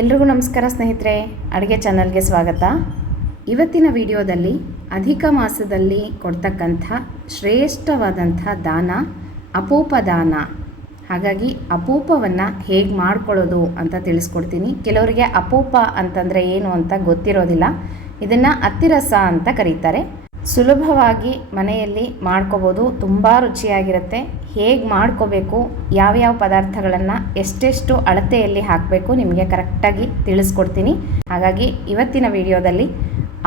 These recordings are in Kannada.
ಎಲ್ರಿಗೂ ನಮಸ್ಕಾರ ಸ್ನೇಹಿತರೆ, ಅಡುಗೆ ಚಾನಲ್ಗೆ ಸ್ವಾಗತ. ಇವತ್ತಿನ ವಿಡಿಯೋದಲ್ಲಿ ಅಧಿಕ ಮಾಸದಲ್ಲಿ ಕೊಡ್ತಕ್ಕಂಥ ಶ್ರೇಷ್ಠವಾದಂಥ ದಾನ ಅಪೂಪ ದಾನ. ಹಾಗಾಗಿ ಅಪೂಪವನ್ನು ಹೇಗೆ ಮಾಡ್ಕೊಳ್ಳೋದು ಅಂತ ತಿಳಿಸ್ಕೊಡ್ತೀನಿ. ಕೆಲವರಿಗೆ ಅಪೂಪ ಅಂತಂದರೆ ಏನು ಅಂತ ಗೊತ್ತಿರೋದಿಲ್ಲ. ಇದನ್ನು ಅತ್ತಿರಸ ಅಂತ ಕರೀತಾರೆ. ಸುಲಭವಾಗಿ ಮನೆಯಲ್ಲಿ ಮಾಡ್ಕೋಬೋದು. ತುಂಬ ರುಚಿಯಾಗಿರುತ್ತೆ. ಹೇಗೆ ಮಾಡ್ಕೋಬೇಕು, ಯಾವ್ಯಾವ ಪದಾರ್ಥಗಳನ್ನು ಎಷ್ಟೆಷ್ಟು ಅಳತೆಯಲ್ಲಿ ಹಾಕಬೇಕು ನಿಮಗೆ ಕರೆಕ್ಟಾಗಿ ತಿಳಿಸ್ಕೊಡ್ತೀನಿ. ಹಾಗಾಗಿ ಇವತ್ತಿನ ವಿಡಿಯೋದಲ್ಲಿ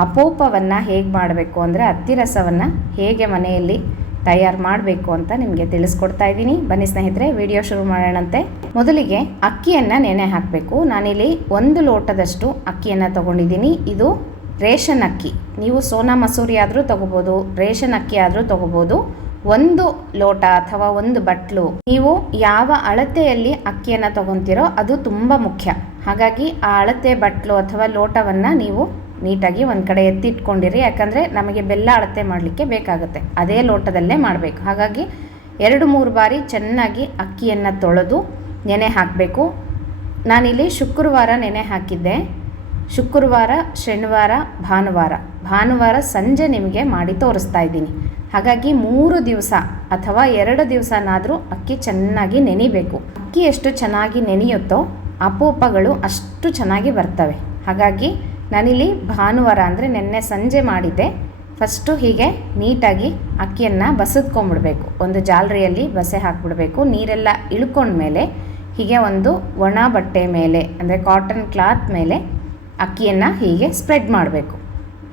ಅಪೋಪವನ್ನು ಹೇಗೆ ಮಾಡಬೇಕು ಅಂದರೆ ಅತ್ತಿರಸವನ್ನು ಹೇಗೆ ಮನೆಯಲ್ಲಿ ತಯಾರು ಮಾಡಬೇಕು ಅಂತ ನಿಮಗೆ ತಿಳಿಸ್ಕೊಡ್ತಾ ಇದ್ದೀನಿ. ಬನ್ನಿ ಸ್ನೇಹಿತರೆ, ವಿಡಿಯೋ ಶುರು ಮಾಡೋಣಂತೆ. ಮೊದಲಿಗೆ ಅಕ್ಕಿಯನ್ನು ನೆನೆ ಹಾಕಬೇಕು. ನಾನಿಲ್ಲಿ 1 ಲೋಟದಷ್ಟು ಅಕ್ಕಿಯನ್ನು ತೊಗೊಂಡಿದ್ದೀನಿ. ಇದು ರೇಷನ್ ಅಕ್ಕಿ. ನೀವು ಸೋನಾ ಮಸೂರಿ ಆದರೂ ತೊಗೋಬೋದು, ರೇಷನ್ ಅಕ್ಕಿ ಆದರೂ ತೊಗೋಬೋದು. 1 ಲೋಟ ಅಥವಾ 1 ಬಟ್ಲು ನೀವು ಯಾವ ಅಳತೆಯಲ್ಲಿ ಅಕ್ಕಿಯನ್ನು ತೊಗೊತೀರೋ ಅದು ತುಂಬ ಮುಖ್ಯ. ಹಾಗಾಗಿ ಆ ಅಳತೆ ಬಟ್ಲು ಅಥವಾ ಲೋಟವನ್ನು ನೀವು ನೀಟಾಗಿ ಒಂದು ಕಡೆ ಎತ್ತಿಟ್ಕೊಂಡಿರಿ. ಯಾಕಂದರೆ ನಮಗೆ ಬೆಲ್ಲ ಅಳತೆ ಮಾಡಲಿಕ್ಕೆ ಬೇಕಾಗುತ್ತೆ. ಅದೇ ಲೋಟದಲ್ಲೇ ಮಾಡಬೇಕು. ಹಾಗಾಗಿ 2-3 ಬಾರಿ ಚೆನ್ನಾಗಿ ಅಕ್ಕಿಯನ್ನು ತೊಳೆದು ನೆನೆ ಹಾಕಬೇಕು. ನಾನಿಲ್ಲಿ ಶುಕ್ರವಾರ ನೆನೆ ಹಾಕಿದ್ದೆ. ಶುಕ್ರವಾರ, ಶನಿವಾರ, ಭಾನುವಾರ ಸಂಜೆ ನಿಮಗೆ ಮಾಡಿ ತೋರಿಸ್ತಾ ಇದ್ದೀನಿ. ಹಾಗಾಗಿ 3 ದಿವಸ ಅಥವಾ 2 ದಿವಸನಾದರೂ ಅಕ್ಕಿ ಚೆನ್ನಾಗಿ ನೆನಿಬೇಕು. ಅಕ್ಕಿ ಎಷ್ಟು ಚೆನ್ನಾಗಿ ನೆನೆಯುತ್ತೋ ಅಪೋಪಗಳು ಅಷ್ಟು ಚೆನ್ನಾಗಿ ಬರ್ತವೆ. ಹಾಗಾಗಿ ನಾನಿಲ್ಲಿ ಭಾನುವಾರ ಅಂದರೆ ನಿನ್ನೆ ಸಂಜೆ ಮಾಡಿದ್ದೆ. ಫಸ್ಟು ಹೀಗೆ ನೀಟಾಗಿ ಅಕ್ಕಿಯನ್ನು ಬಸಿದ್ಕೊಂಡ್ಬಿಡ್ಬೇಕು. ಒಂದು ಜಾಲರಿಯಲ್ಲಿ ಬಸೆ ಹಾಕಿಬಿಡಬೇಕು. ನೀರೆಲ್ಲ ಇಳ್ಕೊಂಡ್ಮೇಲೆ ಹೀಗೆ ಒಂದು ಒಣ ಬಟ್ಟೆ ಮೇಲೆ ಅಂದರೆ ಕಾಟನ್ ಕ್ಲಾತ್ ಮೇಲೆ ಅಕ್ಕಿಯನ್ನು ಹೀಗೆ ಸ್ಪ್ರೆಡ್ ಮಾಡಬೇಕು.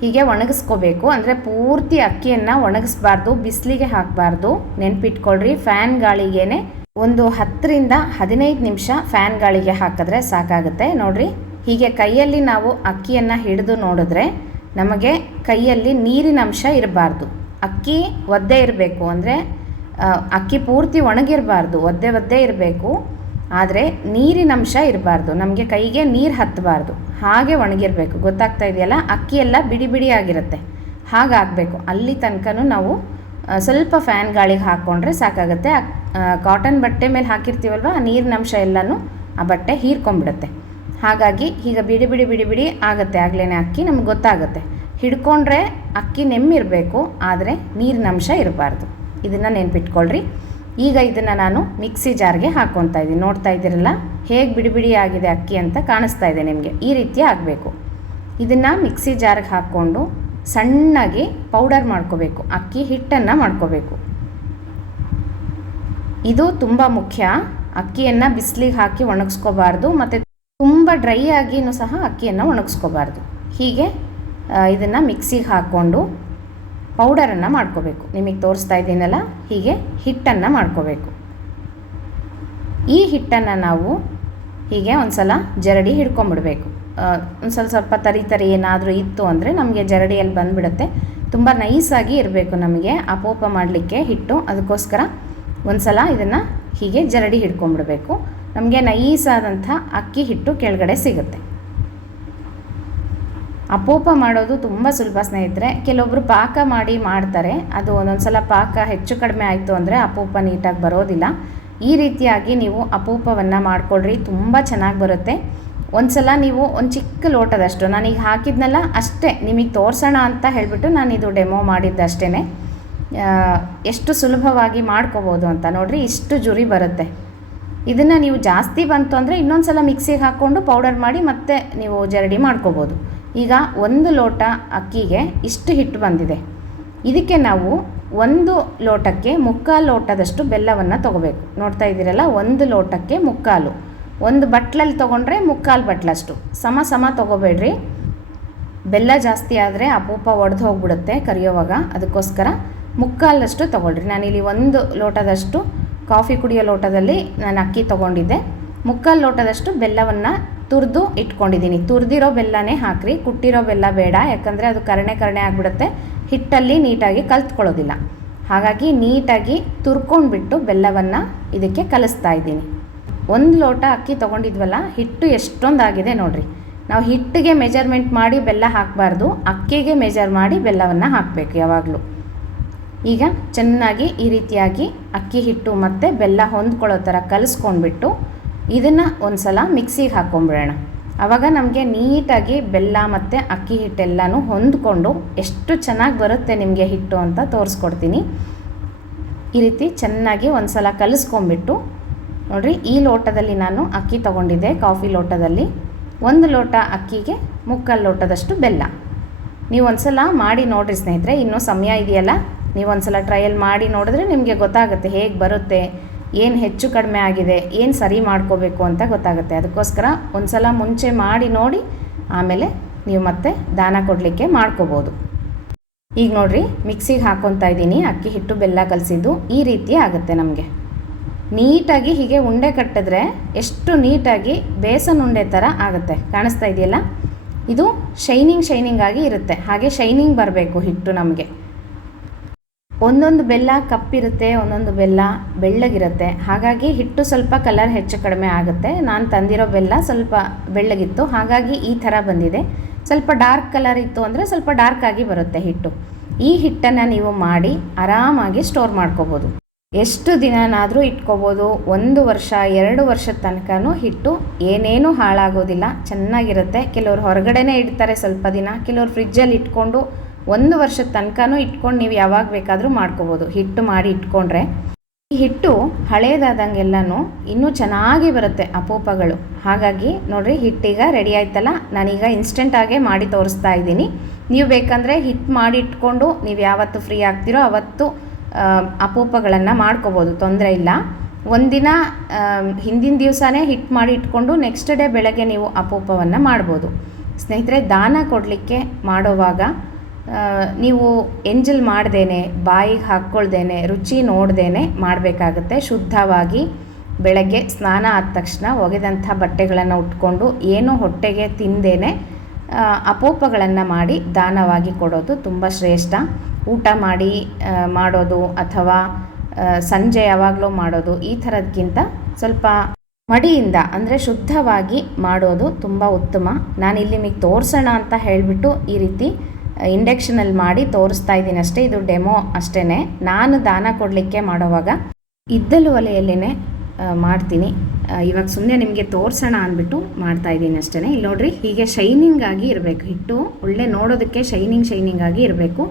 ಹೀಗೆ ಒಣಗಿಸ್ಕೋಬೇಕು. ಅಂದರೆ ಪೂರ್ತಿ ಅಕ್ಕಿಯನ್ನು ಒಣಗಿಸ್ಬಾರ್ದು, ಬಿಸಿಲಿಗೆ ಹಾಕಬಾರ್ದು. ನೆನ್ಪಿಟ್ಕೊಳ್ರಿ. ಫ್ಯಾನ್ ಗಾಳಿಗೇ ಒಂದು 10ರಿಂದ 15 ನಿಮಿಷ ಫ್ಯಾನ್ ಗಾಳಿಗೆ ಹಾಕಿದ್ರೆ ಸಾಕಾಗುತ್ತೆ. ನೋಡಿರಿ, ಹೀಗೆ ಕೈಯಲ್ಲಿ ನಾವು ಅಕ್ಕಿಯನ್ನು ಹಿಡಿದು ನೋಡಿದ್ರೆ ನಮಗೆ ಕೈಯಲ್ಲಿ ನೀರಿನ ಅಂಶ ಇರಬಾರ್ದು. ಅಕ್ಕಿ ಒದ್ದೆ ಇರಬೇಕು. ಅಂದರೆ ಅಕ್ಕಿ ಪೂರ್ತಿ ಒಣಗಿರಬಾರ್ದು, ಒದ್ದೆ ಇರಬೇಕು. ಆದರೆ ನೀರಿನ ಅಂಶ ಇರಬಾರ್ದು. ನಮಗೆ ಕೈಗೆ ನೀರು ಹತ್ತಬಾರ್ದು. ಹಾಗೆ ಒಣಗಿರಬೇಕು. ಗೊತ್ತಾಗ್ತಾ ಇದೆಯಲ್ಲ, ಅಕ್ಕಿ ಎಲ್ಲ ಬಿಡಿ ಬಿಡಿ ಆಗಿರುತ್ತೆ. ಹಾಗಾಗಬೇಕು. ಅಲ್ಲಿ ತನಕನೂ ನಾವು ಸ್ವಲ್ಪ ಫ್ಯಾನ್ ಗಾಳಿಗೆ ಹಾಕ್ಕೊಂಡ್ರೆ ಸಾಕಾಗುತ್ತೆ. ಕಾಟನ್ ಬಟ್ಟೆ ಮೇಲೆ ಹಾಕಿರ್ತೀವಲ್ವ, ಆ ನೀರಿನ ಅಂಶ ಎಲ್ಲನೂ ಆ ಬಟ್ಟೆ ಹೀರ್ಕೊಂಡ್ಬಿಡುತ್ತೆ. ಹಾಗಾಗಿ ಈಗ ಬಿಡಿ ಬಿಡಿ ಆಗುತ್ತೆ. ಆಗಲೇ ಅಕ್ಕಿ ನಮ್ಗೆ ಗೊತ್ತಾಗುತ್ತೆ. ಹಿಡ್ಕೊಂಡ್ರೆ ಅಕ್ಕಿ ನೆಮ್ಮಿರಬೇಕು, ಆದರೆ ನೀರಿನ ಅಂಶ ಇರಬಾರ್ದು. ಇದನ್ನು ನೆನ್ಪಿಟ್ಕೊಳ್ರಿ. ಈಗ ಇದನ್ನು ನಾನು ಮಿಕ್ಸಿ ಜಾರ್ಗೆ ಹಾಕ್ಕೊತಾ ಇದ್ದೀನಿ. ನೋಡ್ತಾ ಇದ್ದೀರಲ್ಲ ಹೇಗೆ ಬಿಡಿ ಆಗಿದೆ ಅಕ್ಕಿ ಅಂತ ಕಾಣಿಸ್ತಾ ಇದೆ ನಿಮಗೆ. ಈ ರೀತಿ ಆಗಬೇಕು. ಇದನ್ನು ಮಿಕ್ಸಿ ಜಾರ್ಗೆ ಹಾಕ್ಕೊಂಡು ಸಣ್ಣಗೆ ಪೌಡರ್ ಮಾಡ್ಕೋಬೇಕು. ಅಕ್ಕಿ ಹಿಟ್ಟನ್ನು ಮಾಡ್ಕೋಬೇಕು. ಇದು ತುಂಬ ಮುಖ್ಯ. ಅಕ್ಕಿಯನ್ನು ಬಿಸಿಲಿಗೆ ಹಾಕಿ ಒಣಗಿಸ್ಕೋಬಾರ್ದು, ಮತ್ತು ತುಂಬ ಡ್ರೈ ಆಗಿಯೂ ಸಹ ಅಕ್ಕಿಯನ್ನು ಒಣಗಿಸ್ಕೋಬಾರ್ದು. ಹೀಗೆ ಇದನ್ನು ಮಿಕ್ಸಿಗೆ ಹಾಕ್ಕೊಂಡು ಪೌಡರನ್ನು ಮಾಡ್ಕೋಬೇಕು. ನಿಮಗೆ ತೋರಿಸ್ತಾ ಇದ್ದೀನಲ್ಲ, ಹೀಗೆ ಹಿಟ್ಟನ್ನು ಮಾಡ್ಕೋಬೇಕು. ಈ ಹಿಟ್ಟನ್ನು ನಾವು ಹೀಗೆ ಒಂದು ಸಲ ಜರಡಿ ಹಿಡ್ಕೊಂಬಿಡ್ಬೇಕು. ಒಂದು ಸ್ವಲ್ಪ ತರಿ ಏನಾದರೂ ಇತ್ತು ಅಂದರೆ ನಮಗೆ ಜರಡಿಯಲ್ಲಿ ಬಂದುಬಿಡುತ್ತೆ. ತುಂಬ ನೈಸಾಗಿ ಇರಬೇಕು ನಮಗೆ ಅಪೋಪ ಮಾಡಲಿಕ್ಕೆ ಹಿಟ್ಟು. ಅದಕ್ಕೋಸ್ಕರ ಒಂದು ಸಲ ಇದನ್ನು ಹೀಗೆ ಜರಡಿ ಹಿಡ್ಕೊಂಬಿಡ್ಬೇಕು. ನಮಗೆ ನೈಸಾದಂಥ ಅಕ್ಕಿ ಹಿಟ್ಟು ಕೆಳಗಡೆ ಸಿಗುತ್ತೆ. ಅಪೋಪ ಮಾಡೋದು ತುಂಬ ಸುಲಭ ಸ್ನೇಹಿತರೆ. ಕೆಲವೊಬ್ಬರು ಪಾಕ ಮಾಡಿ ಮಾಡ್ತಾರೆ. ಅದು ಒಂದೊಂದು ಸಲ ಪಾಕ ಹೆಚ್ಚು ಕಡಿಮೆ ಆಯಿತು ಅಂದರೆ ಅಪೋಪ ನೀಟಾಗಿ ಬರೋದಿಲ್ಲ. ಈ ರೀತಿಯಾಗಿ ನೀವು ಅಪೋಪವನ್ನು ಮಾಡ್ಕೊಳ್ರಿ, ತುಂಬ ಚೆನ್ನಾಗಿ ಬರುತ್ತೆ. ಒಂದು ಸಲ ನೀವು ಒಂದು ಚಿಕ್ಕ ಲೋಟದಷ್ಟು ನಾನೀಗ ಹಾಕಿದ್ನಲ್ಲ ಅಷ್ಟೇ ನಿಮಗೆ ತೋರಿಸೋಣ ಅಂತ ಹೇಳಿಬಿಟ್ಟು ನಾನಿದು ಡೆಮೋ ಮಾಡಿದ್ದಷ್ಟೇ. ಎಷ್ಟು ಸುಲಭವಾಗಿ ಮಾಡ್ಕೋಬೋದು ಅಂತ ನೋಡಿರಿ. ಇಷ್ಟು ಜುರಿ ಬರುತ್ತೆ. ಇದನ್ನು ನೀವು ಜಾಸ್ತಿ ಬಂತು ಅಂದರೆ ಇನ್ನೊಂದು ಸಲ ಮಿಕ್ಸಿಗೆ ಹಾಕ್ಕೊಂಡು ಪೌಡರ್ ಮಾಡಿ ಮತ್ತೆ ನೀವು ಜರಡಿ ಮಾಡ್ಕೋಬೋದು. ಈಗ 1 ಲೋಟ ಅಕ್ಕಿಗೆ ಇಷ್ಟು ಹಿಟ್ಟು ಬಂದಿದೆ. ಇದಕ್ಕೆ ನಾವು 1 ಲೋಟಕ್ಕೆ 3/4 ಲೋಟದಷ್ಟು ಬೆಲ್ಲವನ್ನು ತೊಗೋಬೇಕು. ನೋಡ್ತಾ ಇದ್ದೀರಲ್ಲ, 1 ಲೋಟಕ್ಕೆ 3/4. 1 ಬಟ್ಲಲ್ಲಿ ತೊಗೊಂಡ್ರೆ 3/4 ಬಟ್ಲಷ್ಟು. ಸಮ ತೊಗೋಬೇಡ್ರಿ. ಬೆಲ್ಲ ಜಾಸ್ತಿ ಆದರೆ ಅಪೂಪ ಒಡೆದು ಹೋಗ್ಬಿಡುತ್ತೆ ಕರಿಯೋವಾಗ. ಅದಕ್ಕೋಸ್ಕರ 3/4 ತೊಗೊಳ್ರಿ. ನಾನಿಲ್ಲಿ 1 ಲೋಟದಷ್ಟು ಕಾಫಿ ಕುಡಿಯೋ ಲೋಟದಲ್ಲಿ ನಾನು ಅಕ್ಕಿ ತೊಗೊಂಡಿದ್ದೆ. 3/4 ಲೋಟದಷ್ಟು ಬೆಲ್ಲವನ್ನು ತುರಿದು ಇಟ್ಕೊಂಡಿದ್ದೀನಿ. ತುರಿದಿರೋ ಬೆಲ್ಲನೇ ಹಾಕಿರಿ, ಕುಟ್ಟಿರೋ ಬೆಲ್ಲ ಬೇಡ. ಯಾಕಂದರೆ ಅದು ಕರಣೆ ಆಗಿಬಿಡುತ್ತೆ, ಹಿಟ್ಟಲ್ಲಿ ನೀಟಾಗಿ ಕಲ್ತ್ಕೊಳ್ಳೋದಿಲ್ಲ. ಹಾಗಾಗಿ ನೀಟಾಗಿ ತುರ್ಕೊಂಡ್ಬಿಟ್ಟು ಬೆಲ್ಲವನ್ನು ಇದಕ್ಕೆ ಕಲಿಸ್ತಾ ಇದ್ದೀನಿ. 1 ಲೋಟ ಅಕ್ಕಿ ತೊಗೊಂಡಿದ್ವಲ್ಲ, ಹಿಟ್ಟು ಎಷ್ಟೊಂದಾಗಿದೆ ನೋಡಿರಿ. ನಾವು ಹಿಟ್ಟಿಗೆ ಮೆಜರ್ಮೆಂಟ್ ಮಾಡಿ ಬೆಲ್ಲ ಹಾಕಬಾರ್ದು, ಅಕ್ಕಿಗೆ ಮೆಜರ್ ಮಾಡಿ ಬೆಲ್ಲವನ್ನು ಹಾಕಬೇಕು ಯಾವಾಗಲೂ. ಈಗ ಚೆನ್ನಾಗಿ ಈ ರೀತಿಯಾಗಿ ಅಕ್ಕಿ ಹಿಟ್ಟು ಮತ್ತು ಬೆಲ್ಲ ಹೊಂದ್ಕೊಳ್ಳೋ ಥರ ಕಲಿಸ್ಕೊಂಡ್ಬಿಟ್ಟು ಇದನ್ನು ಒಂದು ಸಲ ಮಿಕ್ಸಿಗೆ ಹಾಕ್ಕೊಂಬಿಡೋಣ. ಆವಾಗ ನಮಗೆ ನೀಟಾಗಿ ಬೆಲ್ಲ ಮತ್ತು ಅಕ್ಕಿ ಹಿಟ್ಟೆಲ್ಲನೂ ಹೊಂದ್ಕೊಂಡು ಎಷ್ಟು ಚೆನ್ನಾಗಿ ಬರುತ್ತೆ ನಿಮಗೆ ಹಿಟ್ಟು ಅಂತ ತೋರಿಸ್ಕೊಡ್ತೀನಿ. ಈ ರೀತಿ ಚೆನ್ನಾಗಿ ಒಂದು ಸಲ ಕಲಿಸ್ಕೊಂಬಿಟ್ಟು ನೋಡಿರಿ, ಈ ಲೋಟದಲ್ಲಿ ನಾನು ಅಕ್ಕಿ ತೊಗೊಂಡಿದ್ದೆ, ಕಾಫಿ ಲೋಟದಲ್ಲಿ 1 ಲೋಟ ಅಕ್ಕಿಗೆ 3/4 ಲೋಟದಷ್ಟು ಬೆಲ್ಲ. ನೀವು ಒಂದು ಸಲ ಮಾಡಿ ನೋಡಿರಿ ಸ್ನೇಹಿತರೆ, ಇನ್ನೂ ಸಮಯ ಇದೆಯಲ್ಲ, ನೀವು ಒಂದು ಸಲ ಟ್ರಯಲ್ ಮಾಡಿ ನೋಡಿದ್ರೆ ನಿಮಗೆ ಗೊತ್ತಾಗುತ್ತೆ ಹೇಗೆ ಬರುತ್ತೆ, ಏನು ಹೆಚ್ಚು ಕಡಿಮೆ ಆಗಿದೆ, ಏನು ಸರಿ ಮಾಡ್ಕೋಬೇಕು ಅಂತ ಗೊತ್ತಾಗುತ್ತೆ. ಅದಕ್ಕೋಸ್ಕರ ಒಂದು ಸಲ ಮುಂಚೆ ಮಾಡಿ ನೋಡಿ ಆಮೇಲೆ ನೀವು ಮತ್ತೆ ದಾನ ಕೊಡಲಿಕ್ಕೆ ಮಾಡ್ಕೋಬೋದು. ಈಗ ನೋಡಿರಿ, ಮಿಕ್ಸಿಗೆ ಹಾಕ್ಕೊತಾ ಇದ್ದೀನಿ ಅಕ್ಕಿ ಹಿಟ್ಟು ಬೆಲ್ಲ ಕಲಸಿದ್ದು. ಈ ರೀತಿ ಆಗುತ್ತೆ ನಮಗೆ. ನೀಟಾಗಿ ಹೀಗೆ ಉಂಡೆ ಕಟ್ಟಿದ್ರೆ ಎಷ್ಟು ನೀಟಾಗಿ ಬೇಸನ್ ಉಂಡೆ ಥರ ಆಗುತ್ತೆ. ಕಾಣಿಸ್ತಾ ಇದೆಯಲ್ಲ, ಇದು ಶೈನಿಂಗ್ ಆಗಿ ಇರುತ್ತೆ. ಹಾಗೆ ಶೈನಿಂಗ್ ಬರಬೇಕು ಹಿಟ್ಟು ನಮಗೆ. ಒಂದೊಂದು ಬೆಲ್ಲ ಕಪ್ಪಿರುತ್ತೆ, ಒಂದೊಂದು ಬೆಲ್ಲ ಬೆಳ್ಳಗಿರುತ್ತೆ. ಹಾಗಾಗಿ ಹಿಟ್ಟು ಸ್ವಲ್ಪ ಕಲರ್ ಹೆಚ್ಚು ಕಡಿಮೆ ಆಗುತ್ತೆ. ನಾನು ತಂದಿರೋ ಬೆಲ್ಲ ಸ್ವಲ್ಪ ಬೆಳ್ಳಗಿತ್ತು, ಹಾಗಾಗಿ ಈ ಥರ ಬಂದಿದೆ. ಸ್ವಲ್ಪ ಡಾರ್ಕ್ ಕಲರ್ ಇತ್ತು ಅಂದರೆ ಸ್ವಲ್ಪ ಡಾರ್ಕ್ ಆಗಿ ಬರುತ್ತೆ ಹಿಟ್ಟು. ಈ ಹಿಟ್ಟನ್ನು ನೀವು ಮಾಡಿ ಆರಾಮಾಗಿ ಸ್ಟೋರ್ ಮಾಡ್ಕೋಬೋದು. ಎಷ್ಟು ದಿನನಾದರೂ ಇಟ್ಕೋಬೋದು. 1 ವರ್ಷ 2 ವರ್ಷದ ತನಕನೂ ಹಿಟ್ಟು ಏನೇನೂ ಹಾಳಾಗೋದಿಲ್ಲ, ಚೆನ್ನಾಗಿರುತ್ತೆ. ಕೆಲವರು ಹೊರಗಡೆನೇ ಇಡ್ತಾರೆ ಸ್ವಲ್ಪ ದಿನ, ಕೆಲವರು ಫ್ರಿಜ್ಜಲ್ಲಿ ಇಟ್ಕೊಂಡು 1 ವರ್ಷದ ತನಕನೂ ಇಟ್ಕೊಂಡು ನೀವು ಯಾವಾಗ ಬೇಕಾದರೂ ಮಾಡ್ಕೋಬೋದು ಹಿಟ್ಟು ಮಾಡಿ ಇಟ್ಕೊಂಡ್ರೆ. ಈ ಹಿಟ್ಟು ಹಳೇದಾದಂಗೆಲ್ಲನೂ ಇನ್ನೂ ಚೆನ್ನಾಗಿ ಬರುತ್ತೆ ಅಪೂಪಗಳು. ಹಾಗಾಗಿ ನೋಡಿರಿ, ಹಿಟ್ಟೀಗ ರೆಡಿ ಆಯ್ತಲ್ಲ. ನಾನೀಗ ಇನ್ಸ್ಟೆಂಟಾಗೇ ಮಾಡಿ ತೋರಿಸ್ತಾ ಇದ್ದೀನಿ. ನೀವು ಬೇಕಂದರೆ ಹಿಟ್ಟು ಮಾಡಿ ಇಟ್ಕೊಂಡು ನೀವು ಯಾವತ್ತು ಫ್ರೀ ಆಗ್ತೀರೋ ಅವತ್ತು ಅಪೂಪಗಳನ್ನು ಮಾಡ್ಕೋಬೋದು, ತೊಂದರೆ ಇಲ್ಲ. ಒಂದಿನ ಹಿಂದಿನ ದಿವಸನೇ ಹಿಟ್ಟು ಮಾಡಿ ಇಟ್ಕೊಂಡು ನೆಕ್ಸ್ಟ್ ಡೇ ಬೆಳಗ್ಗೆ ನೀವು ಅಪೂಪವನ್ನು ಮಾಡ್ಬೋದು. ಸ್ನೇಹಿತರೆ, ದಾನ ಕೊಡಲಿಕ್ಕೆ ಮಾಡೋವಾಗ ನೀವು ಎಂಜಲ್ ಮಾಡ್ದೇನೆ, ಬಾಯಿಗೆ ಹಾಕ್ಕೊಳ್ದೇನೆ, ರುಚಿ ನೋಡ್ದೇನೆ ಮಾಡಬೇಕಾಗುತ್ತೆ. ಶುದ್ಧವಾಗಿ ಬೆಳಗ್ಗೆ ಸ್ನಾನ ಆದ ತಕ್ಷಣ ಒಗೆದಂಥ ಬಟ್ಟೆಗಳನ್ನು ಉಟ್ಕೊಂಡು ಏನೂ ಹೊಟ್ಟೆಗೆ ತಿಂದೇನೆ ಅಪೋಪಗಳನ್ನು ಮಾಡಿ ದಾನವಾಗಿ ಕೊಡೋದು ತುಂಬ ಶ್ರೇಷ್ಠ. ಊಟ ಮಾಡಿ ಮಾಡೋದು ಅಥವಾ ಸಂಜೆ ಯಾವಾಗಲೂ ಮಾಡೋದು ಈ ಥರದಕ್ಕಿಂತ ಸ್ವಲ್ಪ ಮಡಿಯಿಂದ ಅಂದರೆ ಶುದ್ಧವಾಗಿ ಮಾಡೋದು ತುಂಬ ಉತ್ತಮ. ನಾನಿಲ್ಲಿ ನಿಮಗೆ ತೋರಿಸೋಣ ಅಂತ ಹೇಳಿಬಿಟ್ಟು ಈ ರೀತಿ ಇಂಡಕ್ಷನಲ್ಲಿ ಮಾಡಿ ತೋರಿಸ್ತಾ ಇದ್ದೀನಿ ಅಷ್ಟೇ. ಇದು ಡೆಮೋ ಅಷ್ಟೇ. ನಾನು ದಾನ ಕೊಡಲಿಕ್ಕೆ ಮಾಡೋವಾಗ ಇದ್ದಲು ಒಲೆಯಲ್ಲೇ ಮಾಡ್ತೀನಿ. ಇವಾಗ ಸುಮ್ಮನೆ ನಿಮಗೆ ತೋರಿಸೋಣ ಅಂದ್ಬಿಟ್ಟು ಇದ್ದೀನಿ ಅಷ್ಟೇ. ಇಲ್ಲಿ ನೋಡಿರಿ, ಹೀಗೆ ಶೈನಿಂಗ್ ಆಗಿ ಇರಬೇಕು ಹಿಟ್ಟು, ಒಳ್ಳೆ ನೋಡೋದಕ್ಕೆ ಶೈನಿಂಗ್ ಆಗಿ ಇರಬೇಕು.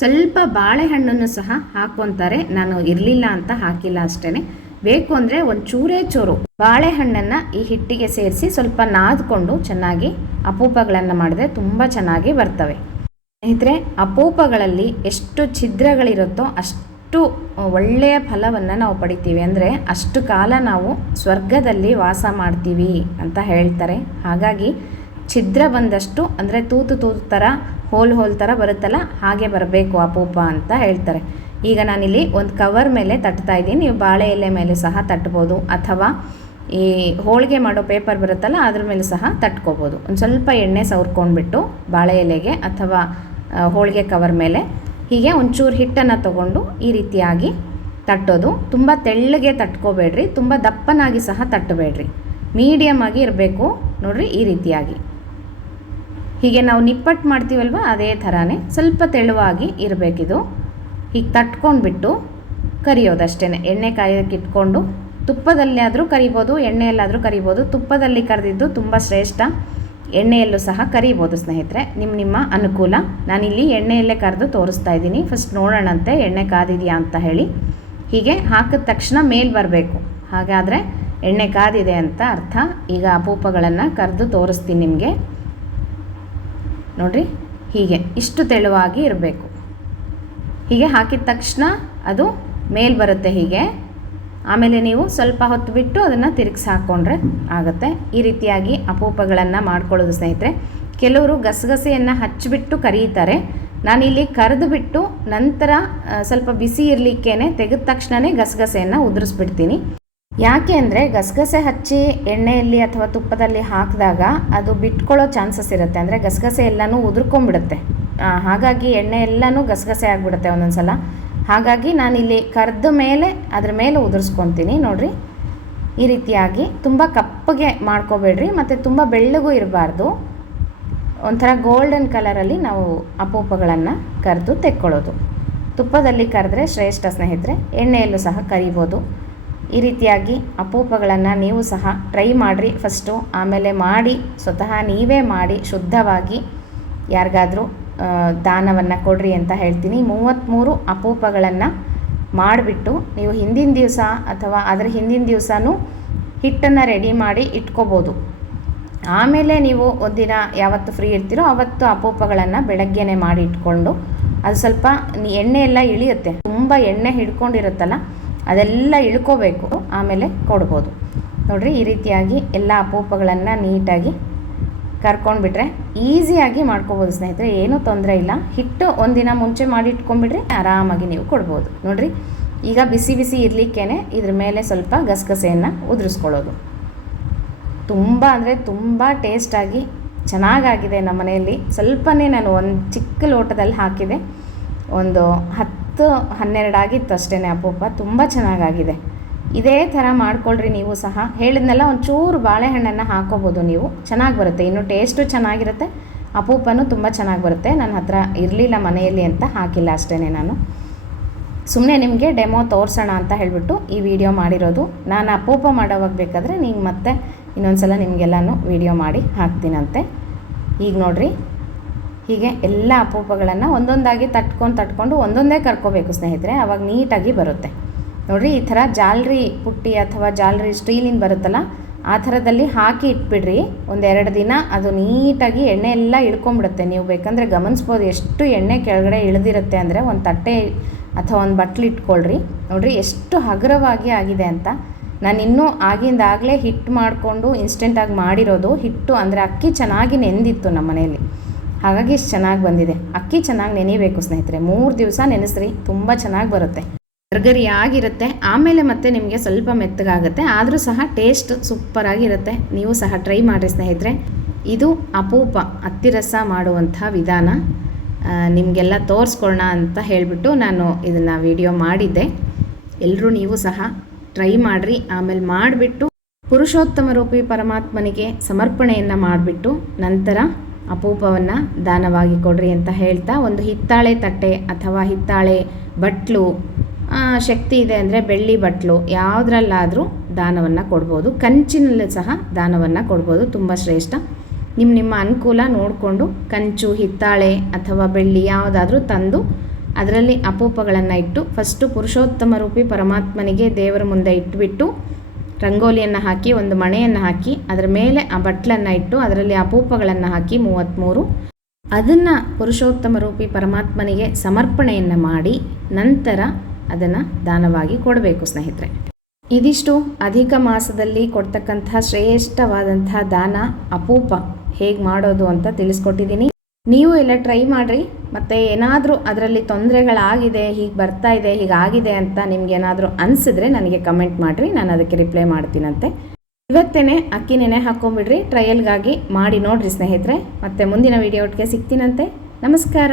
ಸ್ವಲ್ಪ ಬಾಳೆಹಣ್ಣನ್ನು ಸಹ ಹಾಕ್ಕೊತಾರೆ. ನಾನು ಇರಲಿಲ್ಲ ಅಂತ ಹಾಕಿಲ್ಲ ಅಷ್ಟೇ. ಬೇಕು ಅಂದರೆ ಒಂದು ಚೂರು ಬಾಳೆಹಣ್ಣನ್ನು ಈ ಹಿಟ್ಟಿಗೆ ಸೇರಿಸಿ ಸ್ವಲ್ಪ ನಾದ್ಕೊಂಡು ಚೆನ್ನಾಗಿ ಅಪೂಪಗಳನ್ನು ಮಾಡಿದ್ರೆ ತುಂಬ ಚೆನ್ನಾಗಿ ಬರ್ತವೆ. ಸ್ನೇಹಿತರೆ, ಅಪೂಪಗಳಲ್ಲಿ ಎಷ್ಟು ಛಿದ್ರಗಳಿರುತ್ತೋ ಅಷ್ಟು ಒಳ್ಳೆಯ ಫಲವನ್ನು ನಾವು ಪಡಿತೀವಿ. ಅಂದರೆ ಅಷ್ಟು ಕಾಲ ನಾವು ಸ್ವರ್ಗದಲ್ಲಿ ವಾಸ ಮಾಡ್ತೀವಿ ಅಂತ ಹೇಳ್ತಾರೆ. ಹಾಗಾಗಿ ಛಿದ್ರ ಬಂದಷ್ಟು ಅಂದರೆ ತೂತು ಥರ ಹೋಲ್ ಥರ ಬರುತ್ತಲ್ಲ, ಹಾಗೆ ಬರಬೇಕು ಅಪೂಪ ಅಂತ ಹೇಳ್ತಾರೆ. ಈಗ ನಾನಿಲ್ಲಿ ಒಂದು ಕವರ್ ಮೇಲೆ ತಟ್ತಾ ಇದ್ದೀನಿ. ನೀವು ಬಾಳೆ ಎಲೆ ಮೇಲೆ ಸಹ ತಟ್ಬೋದು, ಅಥವಾ ಈ ಹೋಳಿಗೆ ಮಾಡೋ ಪೇಪರ್ ಬರುತ್ತಲ್ಲ ಅದ್ರ ಮೇಲೆ ಸಹ ತಟ್ಕೋಬೋದು. ಒಂದು ಸ್ವಲ್ಪ ಎಣ್ಣೆ ಸವರ್ಕೊಂಡ್ಬಿಟ್ಟು ಬಾಳೆ ಎಲೆಗೆ ಅಥವಾ ಹೋಳಿಗೆ ಕವರ್ ಮೇಲೆ ಹೀಗೆ ಒಂಚೂರು ಹಿಟ್ಟನ್ನು ತಗೊಂಡು ಈ ರೀತಿಯಾಗಿ ತಟ್ಟೋದು. ತುಂಬ ತೆಳ್ಳಗೆ ತಟ್ಕೋಬೇಡ್ರಿ, ತುಂಬ ದಪ್ಪನಾಗಿ ಸಹ ತಟ್ಟಬೇಡ್ರಿ, ಮೀಡಿಯಮ್ ಆಗಿ ಇರಬೇಕು. ನೋಡಿರಿ, ಈ ರೀತಿಯಾಗಿ ಹೀಗೆ ನಾವು ನಿಪ್ಪಟ್ಟು ಮಾಡ್ತೀವಲ್ವ ಅದೇ ಥರನೇ ಸ್ವಲ್ಪ ತೆಳುವಾಗಿ ಇರಬೇಕಿದು. ಹೀಗೆ ತಟ್ಕೊಂಡ್ಬಿಟ್ಟು ಕರಿಯೋದಷ್ಟೇ. ಎಣ್ಣೆ ಕಾಯೋಕ್ಕೆ ಇಟ್ಕೊಂಡು ತುಪ್ಪದಲ್ಲಿ ಆದರೂ ಕರಿಬೋದು, ಎಣ್ಣೆಯಲ್ಲಾದರೂ ಕರಿಬೋದು. ತುಪ್ಪದಲ್ಲಿ ಕರೆದಿದ್ದು ತುಂಬ ಶ್ರೇಷ್ಠ. ಎಣ್ಣೆಯಲ್ಲೂ ಸಹ ಕರಿಬೋದು ಸ್ನೇಹಿತರೆ, ನಿಮ್ಮ ಅನುಕೂಲ. ನಾನಿಲ್ಲಿ ಎಣ್ಣೆಯಲ್ಲೇ ಕರೆದು ತೋರಿಸ್ತಾ ಇದ್ದೀನಿ. ಫಸ್ಟ್ ನೋಡೋಣಂತೆ ಎಣ್ಣೆ ಕಾದಿದೆಯಾ ಅಂತ ಹೇಳಿ. ಹೀಗೆ ಹಾಕಿದ ತಕ್ಷಣ ಮೇಲೆ ಬರಬೇಕು, ಹಾಗಾದರೆ ಎಣ್ಣೆ ಕಾದಿದೆ ಅಂತ ಅರ್ಥ. ಈಗ ಅಪೂಪಗಳನ್ನು ಕರೆದು ತೋರಿಸ್ತೀನಿ ನಿಮಗೆ. ನೋಡಿರಿ, ಹೀಗೆ ಇಷ್ಟು ತೆಳುವಾಗಿ ಇರಬೇಕು. ಹೀಗೆ ಹಾಕಿದ ತಕ್ಷಣ ಅದು ಮೇಲೆ ಬರುತ್ತೆ ಹೀಗೆ. ಆಮೇಲೆ ನೀವು ಸ್ವಲ್ಪ ಹೊತ್ತು ಬಿಟ್ಟು ಅದನ್ನು ತಿರುಗಿಸಿ ಹಾಕ್ಕೊಂಡ್ರೆ ಆಗುತ್ತೆ. ಈ ರೀತಿಯಾಗಿ ಅಪೂಪಗಳನ್ನು ಮಾಡ್ಕೊಳ್ಳೋದು ಸ್ನೇಹಿತರೆ. ಕೆಲವರು ಗಸಗಸೆಯನ್ನು ಹಚ್ಚಿಬಿಟ್ಟು ಕರೀತಾರೆ. ನಾನಿಲ್ಲಿ ಕರೆದು ಬಿಟ್ಟು ನಂತರ ಸ್ವಲ್ಪ ಬಿಸಿ ಇರಲಿಕ್ಕೇ ತೆಗೆದ ತಕ್ಷಣವೇ ಗಸಗಸೆಯನ್ನು ಉದುರಿಸ್ಬಿಡ್ತೀನಿ. ಯಾಕೆ ಅಂದರೆ ಗಸಗಸೆ ಹಚ್ಚಿ ಎಣ್ಣೆಯಲ್ಲಿ ಅಥವಾ ತುಪ್ಪದಲ್ಲಿ ಹಾಕಿದಾಗ ಅದು ಬಿಟ್ಕೊಳ್ಳೋ ಚಾನ್ಸಸ್ ಇರುತ್ತೆ. ಅಂದರೆ ಗಸಗಸೆ ಎಲ್ಲನೂ ಉದುರ್ಕೊಂಡ್ಬಿಡುತ್ತೆ. ಹಾಗಾಗಿ ಎಣ್ಣೆ ಎಲ್ಲನೂ ಗಸಗಸೆ ಆಗಿಬಿಡುತ್ತೆ ಒಂದೊಂದು ಸಲ. ಹಾಗಾಗಿ ನಾನಿಲ್ಲಿ ಕರೆದ ಮೇಲೆ ಅದ್ರ ಮೇಲೆ ಉದುರಿಸ್ಕೊತೀನಿ. ನೋಡಿರಿ, ಈ ರೀತಿಯಾಗಿ ತುಂಬ ಕಪ್ಪಗೆ ಮಾಡ್ಕೋಬೇಡ್ರಿ, ಮತ್ತು ತುಂಬ ಬೆಳ್ಳಗೂ ಇರಬಾರ್ದು. ಒಂಥರ ಗೋಲ್ಡನ್ ಕಲರಲ್ಲಿ ನಾವು ಅಪೂಪಗಳನ್ನು ಕರೆದು ತೆಕ್ಕೊಳ್ಳೋದು. ತುಪ್ಪದಲ್ಲಿ ಕರೆದ್ರೆ ಶ್ರೇಷ್ಠ ಸ್ನೇಹಿತರೆ. ಎಣ್ಣೆಯಲ್ಲೂ ಸಹ ಕರಿಬೋದು. ಈ ರೀತಿಯಾಗಿ ಅಪೂಪಗಳನ್ನು ನೀವು ಸಹ ಟ್ರೈ ಮಾಡಿರಿ ಫಸ್ಟು. ಆಮೇಲೆ ಮಾಡಿ ಸ್ವತಃ ನೀವೇ ಮಾಡಿ ಶುದ್ಧವಾಗಿ ಯಾರಿಗಾದರೂ ದಾನವನ್ನು ಕೊಡ್ರಿ ಅಂತ ಹೇಳ್ತೀನಿ. 33 ಅಪೂಪಗಳನ್ನು ಮಾಡಿಬಿಟ್ಟು ನೀವು ಹಿಂದಿನ ದಿವಸ ಅಥವಾ ಅದರ ಹಿಂದಿನ ದಿವಸನೂ ಹಿಟ್ಟನ್ನು ರೆಡಿ ಮಾಡಿ ಇಟ್ಕೋಬೋದು. ಆಮೇಲೆ ನೀವು ಒಂದಿನ ಯಾವತ್ತು ಫ್ರೀ ಇರ್ತೀರೋ ಆವತ್ತು ಅಪೂಪಗಳನ್ನು ಬೆಳಗ್ಗೆನೇ ಮಾಡಿ ಇಟ್ಕೊಂಡು ಅದು ಸ್ವಲ್ಪ ಎಣ್ಣೆ ಎಲ್ಲ ಇಳಿಯುತ್ತೆ, ತುಂಬ ಎಣ್ಣೆ ಹಿಡ್ಕೊಂಡಿರುತ್ತಲ್ಲ ಅದೆಲ್ಲ ಇಳ್ಕೋಬೇಕು, ಆಮೇಲೆ ಕೊಡ್ಬೋದು. ನೋಡಿರಿ ಈ ರೀತಿಯಾಗಿ ಎಲ್ಲ ಅಪೂಪಗಳನ್ನು ನೀಟಾಗಿ ಕರ್ಕೊಂಡ್ಬಿಟ್ರೆ ಈಸಿಯಾಗಿ ಮಾಡ್ಕೋಬೋದು ಸ್ನೇಹಿತರೆ, ಏನೂ ತೊಂದರೆ ಇಲ್ಲ. ಹಿಟ್ಟು ಒಂದಿನ ಮುಂಚೆ ಮಾಡಿ ಇಟ್ಕೊಂಡ್ಬಿಟ್ರೆ ಆರಾಮಾಗಿ ನೀವು ಕೊಡ್ಬೋದು. ನೋಡಿರಿ ಈಗ ಬಿಸಿ ಬಿಸಿ ಇರಲಿಕ್ಕೇ ಇದ್ರ ಮೇಲೆ ಸ್ವಲ್ಪ ಗಸಗಸೆಯನ್ನು ಉದುರಿಸ್ಕೊಳ್ಳೋದು. ತುಂಬ ಅಂದರೆ ತುಂಬ ಟೇಸ್ಟಾಗಿ ಚೆನ್ನಾಗಾಗಿದೆ. ನಮ್ಮ ಮನೆಯಲ್ಲಿ ಸ್ವಲ್ಪನೇ ನಾನು ಒಂದು ಚಿಕ್ಕ ಲೋಟದಲ್ಲಿ ಹಾಕಿದೆ, ಒಂದು 10-12 ಆಗಿತ್ತು ಅಷ್ಟೇ ಅಪೂಪ. ತುಂಬ ಚೆನ್ನಾಗಾಗಿದೆ. ಇದೇ ಥರ ಮಾಡ್ಕೊಳ್ರಿ ನೀವು ಸಹ. ಹೇಳಿದ್ನೆಲ್ಲ ಒಂಚೂರು ಬಾಳೆಹಣ್ಣನ್ನು ಹಾಕೋಬೋದು ನೀವು, ಚೆನ್ನಾಗಿ ಬರುತ್ತೆ, ಇನ್ನು ಟೇಸ್ಟು ಚೆನ್ನಾಗಿರುತ್ತೆ, ಅಪೂಪನೂ ತುಂಬ ಚೆನ್ನಾಗಿ ಬರುತ್ತೆ. ನನ್ನ ಹತ್ರ ಇರಲಿಲ್ಲ ಮನೆಯಲ್ಲಿ ಅಂತ ಹಾಕಿಲ್ಲ ಅಷ್ಟೇ. ನಾನು ಸುಮ್ಮನೆ ನಿಮಗೆ ಡೆಮೋ ತೋರಿಸೋಣ ಅಂತ ಹೇಳಿಬಿಟ್ಟು ಈ ವಿಡಿಯೋ ಮಾಡಿರೋದು. ನಾನು ಅಪೂಪ ಮಾಡೋವಾಗ ಬೇಕಾದರೆ ನೀವು ಮತ್ತೆ ಇನ್ನೊಂದು ಸಲ ನಿಮಗೆಲ್ಲನೂ ವಿಡಿಯೋ ಮಾಡಿ ಹಾಕ್ತೀನಂತೆ. ಈಗ ನೋಡಿರಿ ಹೀಗೆ ಎಲ್ಲ ಅಪೂಪಗಳನ್ನು ಒಂದೊಂದಾಗಿ ತಟ್ಕೊಂಡು ಒಂದೊಂದೇ ಕರ್ಕೋಬೇಕು ಸ್ನೇಹಿತರೆ, ಆವಾಗ ನೀಟಾಗಿ ಬರುತ್ತೆ. ನೋಡಿರಿ ಈ ಥರ ಜಾಲರಿ ಪುಟ್ಟಿ ಅಥವಾ ಜಾಲರಿ ಸ್ಟೀಲಿನ ಬರುತ್ತಲ್ಲ ಆ ಥರದಲ್ಲಿ ಹಾಕಿ ಇಟ್ಬಿಡ್ರಿ. 1-2 ದಿನ ಅದು ನೀಟಾಗಿ ಎಣ್ಣೆ ಎಲ್ಲ ಇಳ್ಕೊಂಬಿಡುತ್ತೆ. ನೀವು ಬೇಕಂದರೆ ಗಮನಿಸ್ಬೋದು ಎಷ್ಟು ಎಣ್ಣೆ ಕೆಳಗಡೆ ಇಳಿದಿರುತ್ತೆ ಅಂದರೆ. ಒಂದು ತಟ್ಟೆ ಅಥವಾ ಒಂದು ಬಟ್ಲು ಇಟ್ಕೊಳ್ರಿ. ನೋಡಿರಿ ಎಷ್ಟು ಹಗುರವಾಗಿ ಆಗಿದೆ ಅಂತ. ನಾನು ಇನ್ನೂ ಆಗಿಂದಾಗಲೇ ಹಿಟ್ಟು ಮಾಡಿಕೊಂಡು ಇನ್ಸ್ಟೆಂಟಾಗಿ ಮಾಡಿರೋದು. ಹಿಟ್ಟು ಅಂದರೆ ಅಕ್ಕಿ ಚೆನ್ನಾಗಿ ನೆಂದಿತ್ತು ನಮ್ಮ ಮನೆಯಲ್ಲಿ, ಹಾಗಾಗಿ ಇಷ್ಟು ಚೆನ್ನಾಗಿ ಬಂದಿದೆ. ಅಕ್ಕಿ ಚೆನ್ನಾಗಿ ನೆನಿಬೇಕು ಸ್ನೇಹಿತರೆ, 3 ದಿವಸ ನೆನೆಸ್ರಿ, ತುಂಬ ಚೆನ್ನಾಗಿ ಬರುತ್ತೆ, ಗರಿಗರಿಯಾಗಿರುತ್ತೆ. ಆಮೇಲೆ ಮತ್ತೆ ನಿಮಗೆ ಸ್ವಲ್ಪ ಮೆತ್ತಗಾಗುತ್ತೆ, ಆದರೂ ಸಹ ಟೇಸ್ಟ್ ಸೂಪರಾಗಿರುತ್ತೆ. ನೀವು ಸಹ ಟ್ರೈ ಮಾಡಿರಿ ಸ್ನೇಹಿತರೆ. ಇದು ಅಪೂಪ ಅತ್ತಿರಸ ಮಾಡುವಂಥ ವಿಧಾನ ನಿಮಗೆಲ್ಲ ತೋರಿಸ್ಕೊಳ್ಳೋಣ ಅಂತ ಹೇಳಿಬಿಟ್ಟು ನಾನು ಇದನ್ನು ವಿಡಿಯೋ ಮಾಡಿದ್ದೆ. ಎಲ್ಲರೂ ನೀವು ಸಹ ಟ್ರೈ ಮಾಡಿರಿ. ಆಮೇಲೆ ಮಾಡಿಬಿಟ್ಟು ಪುರುಷೋತ್ತಮ ರೂಪಿ ಪರಮಾತ್ಮನಿಗೆ ಸಮರ್ಪಣೆಯನ್ನು ಮಾಡಿಬಿಟ್ಟು ನಂತರ ಅಪೂಪವನ್ನು ದಾನವಾಗಿ ಕೊಡ್ರಿ ಅಂತ ಹೇಳ್ತಾ, ಒಂದು ಹಿತ್ತಾಳೆ ತಟ್ಟೆ ಅಥವಾ ಹಿತ್ತಾಳೆ ಬಟ್ಲು, ಶಕ್ತಿ ಇದೆ ಅಂದರೆ ಬೆಳ್ಳಿ ಬಟ್ಲು, ಯಾವುದ್ರಲ್ಲಾದರೂ ದಾನವನ್ನು ಕೊಡ್ಬೋದು. ಕಂಚಿನಲ್ಲೂ ಸಹ ದಾನವನ್ನು ಕೊಡ್ಬೋದು, ತುಂಬ ಶ್ರೇಷ್ಠ. ನಿಮ್ಮ ಅನುಕೂಲ ನೋಡಿಕೊಂಡು ಕಂಚು, ಹಿತ್ತಾಳೆ ಅಥವಾ ಬೆಳ್ಳಿ ಯಾವುದಾದ್ರೂ ತಂದು ಅದರಲ್ಲಿ ಅಪೂಪಗಳನ್ನು ಇಟ್ಟು ಫಸ್ಟು ಪುರುಷೋತ್ತಮ ರೂಪಿ ಪರಮಾತ್ಮನಿಗೆ ದೇವರ ಮುಂದೆ ಇಟ್ಬಿಟ್ಟು ರಂಗೋಲಿಯನ್ನು ಹಾಕಿ ಒಂದು ಮಣೆಯನ್ನು ಹಾಕಿ ಅದರ ಮೇಲೆ ಆ ಬಟ್ಲನ್ನು ಇಟ್ಟು ಅದರಲ್ಲಿ ಅಪೂಪಗಳನ್ನು ಹಾಕಿ 33 ಅದನ್ನು ಪುರುಷೋತ್ತಮ ರೂಪಿ ಪರಮಾತ್ಮನಿಗೆ ಸಮರ್ಪಣೆಯನ್ನು ಮಾಡಿ ನಂತರ ಅದನ್ನು ದಾನವಾಗಿ ಕೊಡಬೇಕು ಸ್ನೇಹಿತರೆ. ಇದಿಷ್ಟು ಅಧಿಕ ಮಾಸದಲ್ಲಿ ಕೊಡ್ತಕ್ಕಂಥ ಶ್ರೇಷ್ಠವಾದಂಥ ದಾನ ಅಪೂಪ ಹೇಗೆ ಮಾಡೋದು ಅಂತ ತಿಳಿಸ್ಕೊಟ್ಟಿದ್ದೀನಿ. ನೀವು ಎಲ್ಲ ಟ್ರೈ ಮಾಡಿರಿ. ಮತ್ತು ಏನಾದರೂ ಅದರಲ್ಲಿ ತೊಂದರೆಗಳಾಗಿದೆ, ಹೀಗೆ ಬರ್ತಾ ಇದೆ, ಹೀಗಾಗಿದೆ ಅಂತ ನಿಮ್ಗೇನಾದರೂ ಅನಿಸಿದ್ರೆ ನನಗೆ ಕಮೆಂಟ್ ಮಾಡಿರಿ, ನಾನು ಅದಕ್ಕೆ ರಿಪ್ಲೈ ಮಾಡ್ತೀನಂತೆ. ಇವತ್ತೇ ಅಕ್ಕಿ ನೆನೆ ಹಾಕ್ಕೊಂಬಿಡ್ರಿ, ಟ್ರಯಲ್ಗಾಗಿ ಮಾಡಿ ನೋಡಿರಿ ಸ್ನೇಹಿತರೆ. ಮತ್ತು ಮುಂದಿನ ವಿಡಿಯೋ ಒಟ್ಟಿಗೆ ಸಿಗ್ತೀನಂತೆ. ನಮಸ್ಕಾರ.